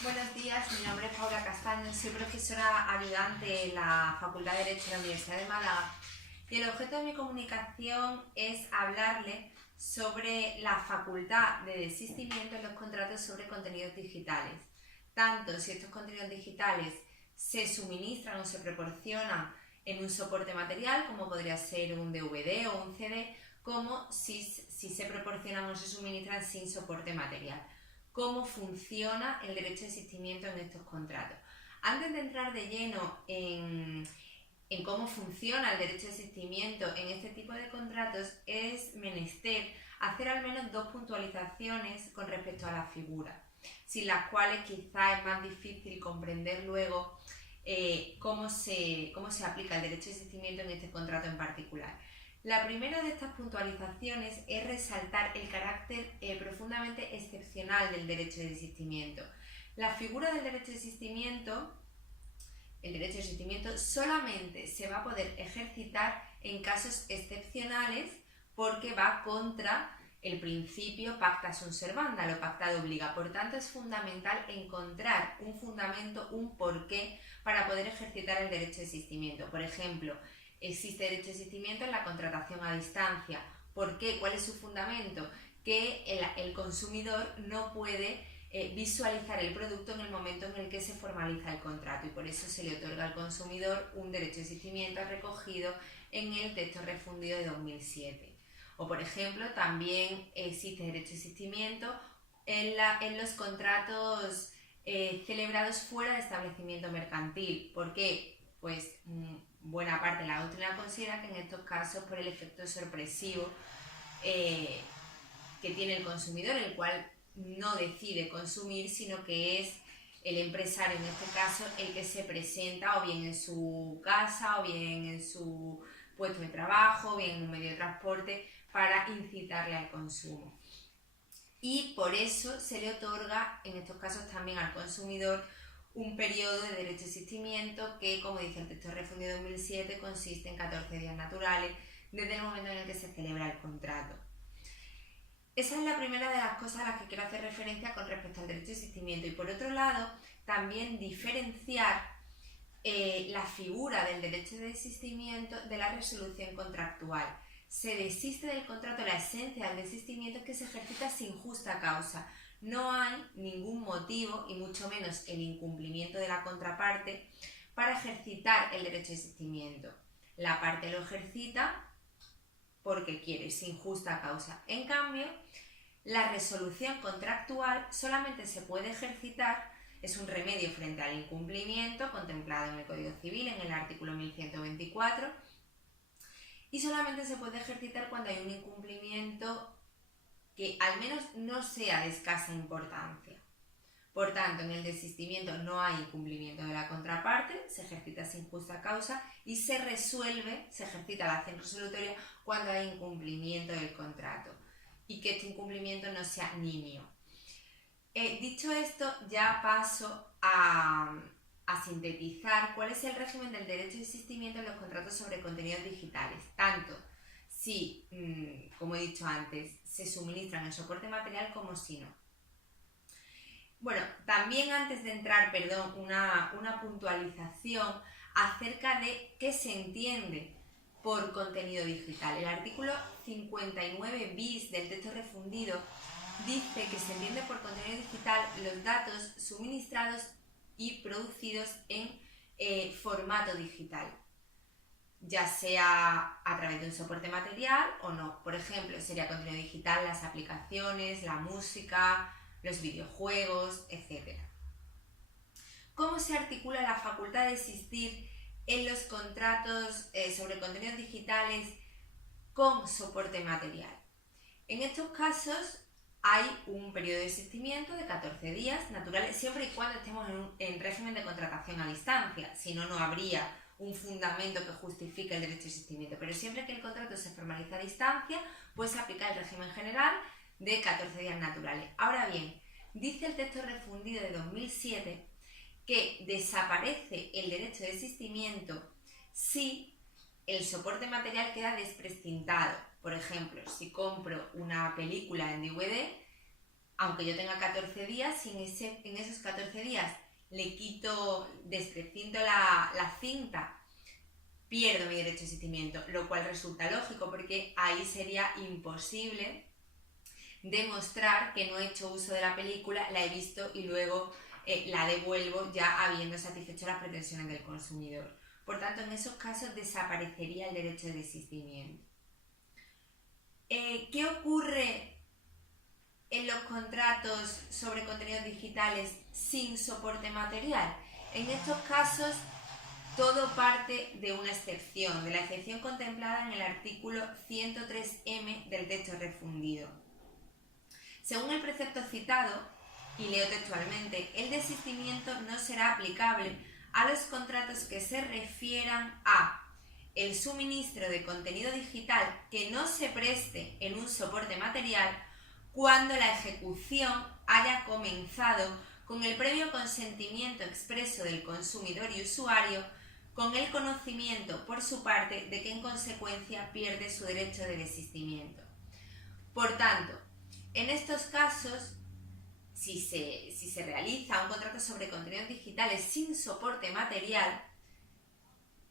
Buenos días, mi nombre es Paula Castaño, soy profesora ayudante en la Facultad de Derecho de la Universidad de Málaga y el objeto de mi comunicación es hablarle sobre la facultad de desistimiento en los contratos sobre contenidos digitales. Tanto si estos contenidos digitales se suministran o se proporcionan en un soporte material, como podría ser un DVD o un CD, como si se proporcionan o se suministran sin soporte material. Cómo funciona el derecho de desistimiento en estos contratos. Antes de entrar de lleno en cómo funciona el derecho de desistimiento en este tipo de contratos, es menester hacer al menos dos puntualizaciones con respecto a la figura, sin las cuales quizá es más difícil comprender luego cómo se aplica el derecho de desistimiento en este contrato en particular. La primera de estas puntualizaciones es resaltar el carácter profundamente excepcional del derecho de desistimiento. La figura del derecho de desistimiento, el derecho de desistimiento solamente se va a poder ejercitar en casos excepcionales porque va contra el principio pacta sunt servanda, lo pactado obliga. Por tanto, es fundamental encontrar un fundamento, un porqué para poder ejercitar el derecho de desistimiento. Por ejemplo, existe derecho de desistimiento en la contratación a distancia. ¿Por qué? ¿Cuál es su fundamento? Que el consumidor no puede visualizar el producto en el momento en el que se formaliza el contrato y por eso se le otorga al consumidor un derecho de desistimiento recogido en el texto refundido de 2007. O por ejemplo, también existe derecho de desistimiento en los contratos celebrados fuera de establecimiento mercantil. ¿Por qué? Pues buena parte de la doctrina considera que en estos casos, por el efecto sorpresivo que tiene el consumidor, el cual no decide consumir, sino que es el empresario en este caso el que se presenta o bien en su casa o bien en su puesto de trabajo o bien en un medio de transporte para incitarle al consumo. Y por eso se le otorga en estos casos también al consumidor un periodo de derecho de desistimiento que, como dice el texto refundido de 2007, consiste en 14 días naturales desde el momento en el que se celebra el contrato. Esa es la primera de las cosas a las que quiero hacer referencia con respecto al derecho de desistimiento. Y por otro lado, también diferenciar la figura del derecho de desistimiento de la resolución contractual. Se desiste del contrato, la esencia del desistimiento es que se ejercita sin justa causa. No hay ningún motivo, y mucho menos el incumplimiento de la contraparte, para ejercitar el derecho de desistimiento. La parte lo ejercita porque quiere, sin justa causa. En cambio, la resolución contractual solamente se puede ejercitar, es un remedio frente al incumplimiento contemplado en el Código Civil en el artículo 1124, y solamente se puede ejercitar cuando hay un incumplimiento que al menos no sea de escasa importancia. Por tanto, en el desistimiento no hay incumplimiento de la contraparte, se ejercita sin justa causa y se resuelve, se ejercita la acción resolutoria cuando hay incumplimiento del contrato y que este incumplimiento no sea nimio. Dicho esto, ya paso a sintetizar cuál es el régimen del derecho de desistimiento en los contratos sobre contenidos digitales, tanto si, como he dicho antes, se suministran el soporte material como si no. Bueno, también antes de entrar, una puntualización acerca de qué se entiende por contenido digital. El artículo 59 bis del texto refundido dice que se entiende por contenido digital los datos suministrados y producidos en formato digital, ya sea a través de un soporte material o no. Por ejemplo, sería contenido digital las aplicaciones, la música, los videojuegos, etc. ¿Cómo se articula la facultad de desistir en los contratos sobre contenidos digitales con soporte material? En estos casos hay un periodo de desistimiento de 14 días naturales, siempre y cuando estemos en régimen de contratación a distancia, si no, no habría un fundamento que justifique el derecho de desistimiento, pero siempre que el contrato se formaliza a distancia, pues se aplica el régimen general de 14 días naturales. Ahora bien, dice el texto refundido de 2007 que desaparece el derecho de desistimiento si el soporte material queda desprecintado. Por ejemplo, si compro una película en DVD, aunque yo tenga 14 días, si en esos 14 días le quito, desprecinto la cinta, pierdo mi derecho de desistimiento, lo cual resulta lógico porque ahí sería imposible demostrar que no he hecho uso de la película, la he visto y luego la devuelvo ya habiendo satisfecho las pretensiones del consumidor. Por tanto, en esos casos desaparecería el derecho de desistimiento. ¿Qué ocurre en los contratos sobre contenidos digitales sin soporte material? En estos casos, todo parte de una excepción, de la excepción contemplada en el artículo 103M del texto refundido. Según el precepto citado, y leo textualmente, el desistimiento no será aplicable a los contratos que se refieran a el suministro de contenido digital que no se preste en un soporte material cuando la ejecución haya comenzado con el previo consentimiento expreso del consumidor y usuario, con el conocimiento por su parte de que en consecuencia pierde su derecho de desistimiento. Por tanto, en estos casos, si se realiza un contrato sobre contenidos digitales sin soporte material,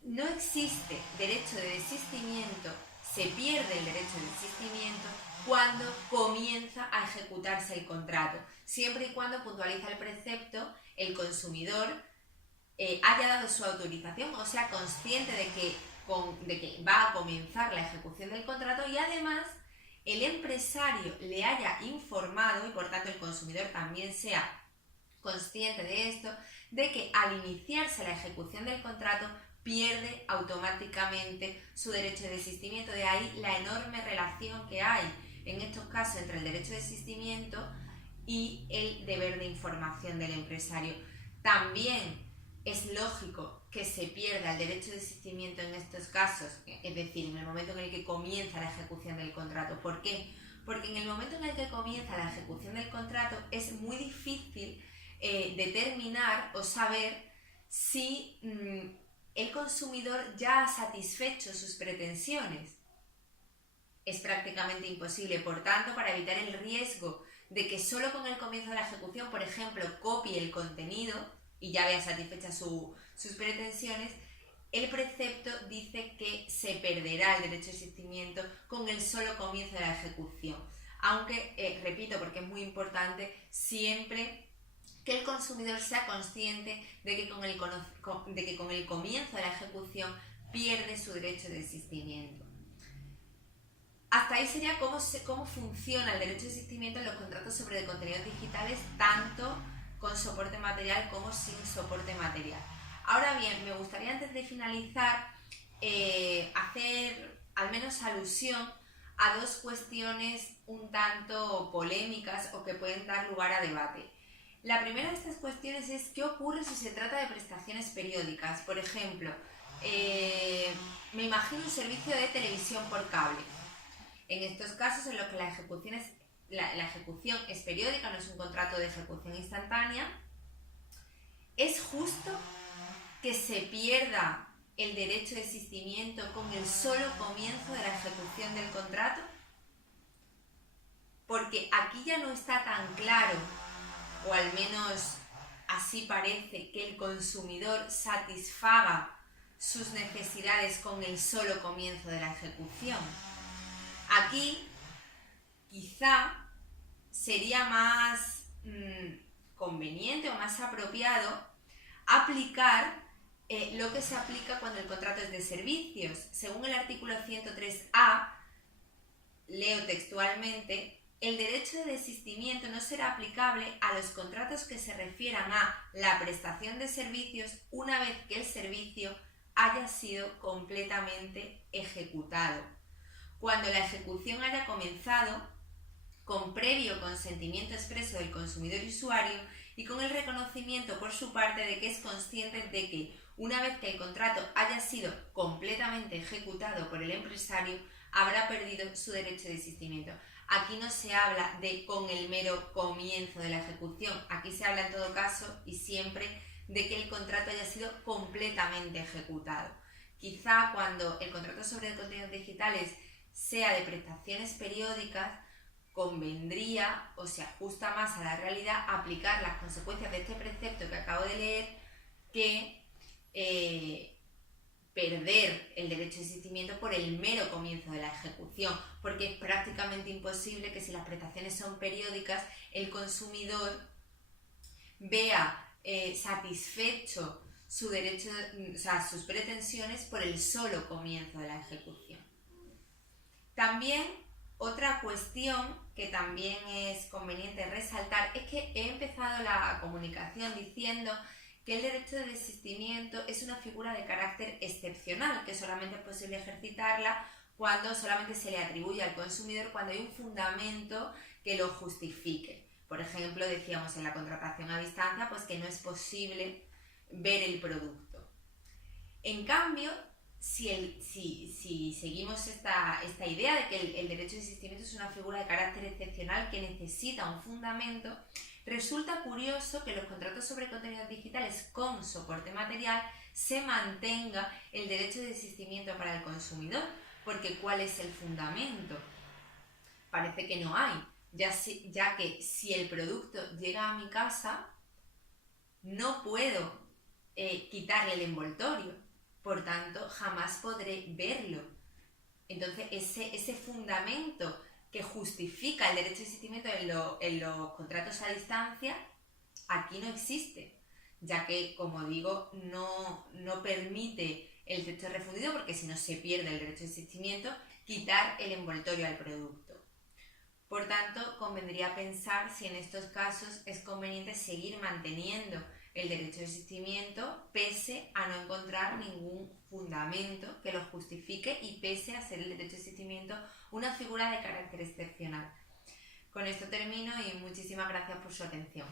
no existe derecho de desistimiento, se pierde el derecho de desistimiento cuando comienza a ejecutarse el contrato, siempre y cuando, puntualiza el precepto, el consumidor haya dado su autorización o sea consciente de que va a comenzar la ejecución del contrato y además el empresario le haya informado y por tanto el consumidor también sea consciente de esto, de que al iniciarse la ejecución del contrato pierde automáticamente su derecho de desistimiento. De ahí la enorme relación que hay en estos casos entre el derecho de desistimiento y el deber de información del empresario. También es lógico que se pierda el derecho de desistimiento en estos casos, es decir, en el momento en el que comienza la ejecución del contrato. ¿Por qué? Porque en el momento en el que comienza la ejecución del contrato es muy difícil determinar o saber si el consumidor ya ha satisfecho sus pretensiones. Es prácticamente imposible. Por tanto, para evitar el riesgo de que solo con el comienzo de la ejecución, por ejemplo, copie el contenido y ya vea satisfechas sus pretensiones, el precepto dice que se perderá el derecho de desistimiento con el solo comienzo de la ejecución. Aunque, repito, porque es muy importante, siempre que el consumidor sea consciente de que con el comienzo de la ejecución pierde su derecho de desistimiento. Hasta ahí sería cómo funciona el derecho de desistimiento en los contratos sobre contenidos digitales, tanto con soporte material como sin soporte material. Ahora bien, me gustaría antes de finalizar hacer al menos alusión a dos cuestiones un tanto polémicas o que pueden dar lugar a debate. La primera de estas cuestiones es ¿qué ocurre si se trata de prestaciones periódicas? Por ejemplo, me imagino un servicio de televisión por cable. En estos casos en los que la ejecución es periódica, no es un contrato de ejecución instantánea, ¿es justo que se pierda el derecho de desistimiento con el solo comienzo de la ejecución del contrato? Porque aquí ya no está tan claro, o al menos así parece, que el consumidor satisfaga sus necesidades con el solo comienzo de la ejecución. Aquí quizá sería más conveniente o más apropiado aplicar lo que se aplica cuando el contrato es de servicios. Según el artículo 103A, leo textualmente, el derecho de desistimiento no será aplicable a los contratos que se refieran a la prestación de servicios una vez que el servicio haya sido completamente ejecutado. Cuando la ejecución haya comenzado con previo consentimiento expreso del consumidor y usuario y con el reconocimiento por su parte de que es consciente de que una vez que el contrato haya sido completamente ejecutado por el empresario, habrá perdido su derecho de desistimiento. Aquí no se habla de con el mero comienzo de la ejecución, aquí se habla en todo caso y siempre de que el contrato haya sido completamente ejecutado. Quizá cuando el contrato sobre contenidos digitales sea de prestaciones periódicas, convendría o se ajusta más a la realidad aplicar las consecuencias de este precepto que acabo de leer que perder el derecho de existimiento por el mero comienzo de la ejecución, porque es prácticamente imposible que si las prestaciones son periódicas el consumidor vea satisfecho su derecho, o sea, sus pretensiones por el solo comienzo de la ejecución. También otra cuestión que también es conveniente resaltar es que he empezado la comunicación diciendo que el derecho de desistimiento es una figura de carácter excepcional, que solamente es posible ejercitarla cuando solamente se le atribuye al consumidor cuando hay un fundamento que lo justifique. Por ejemplo, decíamos en la contratación a distancia, pues que no es posible ver el producto. En cambio, si seguimos esta idea de que el derecho de desistimiento es una figura de carácter excepcional que necesita un fundamento, resulta curioso que en los contratos sobre contenidos digitales con soporte material se mantenga el derecho de desistimiento para el consumidor, porque ¿cuál es el fundamento? Parece que no hay, ya que si el producto llega a mi casa, no puedo quitarle el envoltorio, por tanto jamás podré verlo. Entonces ese fundamento que justifica el derecho de existimiento en los contratos a distancia aquí no existe, ya que, como digo, no permite el texto refundido, porque si no se pierde el derecho de existimiento, quitar el envoltorio al producto. Por tanto, convendría pensar si en estos casos es conveniente seguir manteniendo el derecho de existimiento pese a no encontrar ningún fundamento que lo justifique y pese a ser el derecho de existimiento una figura de carácter excepcional. Con esto termino y muchísimas gracias por su atención.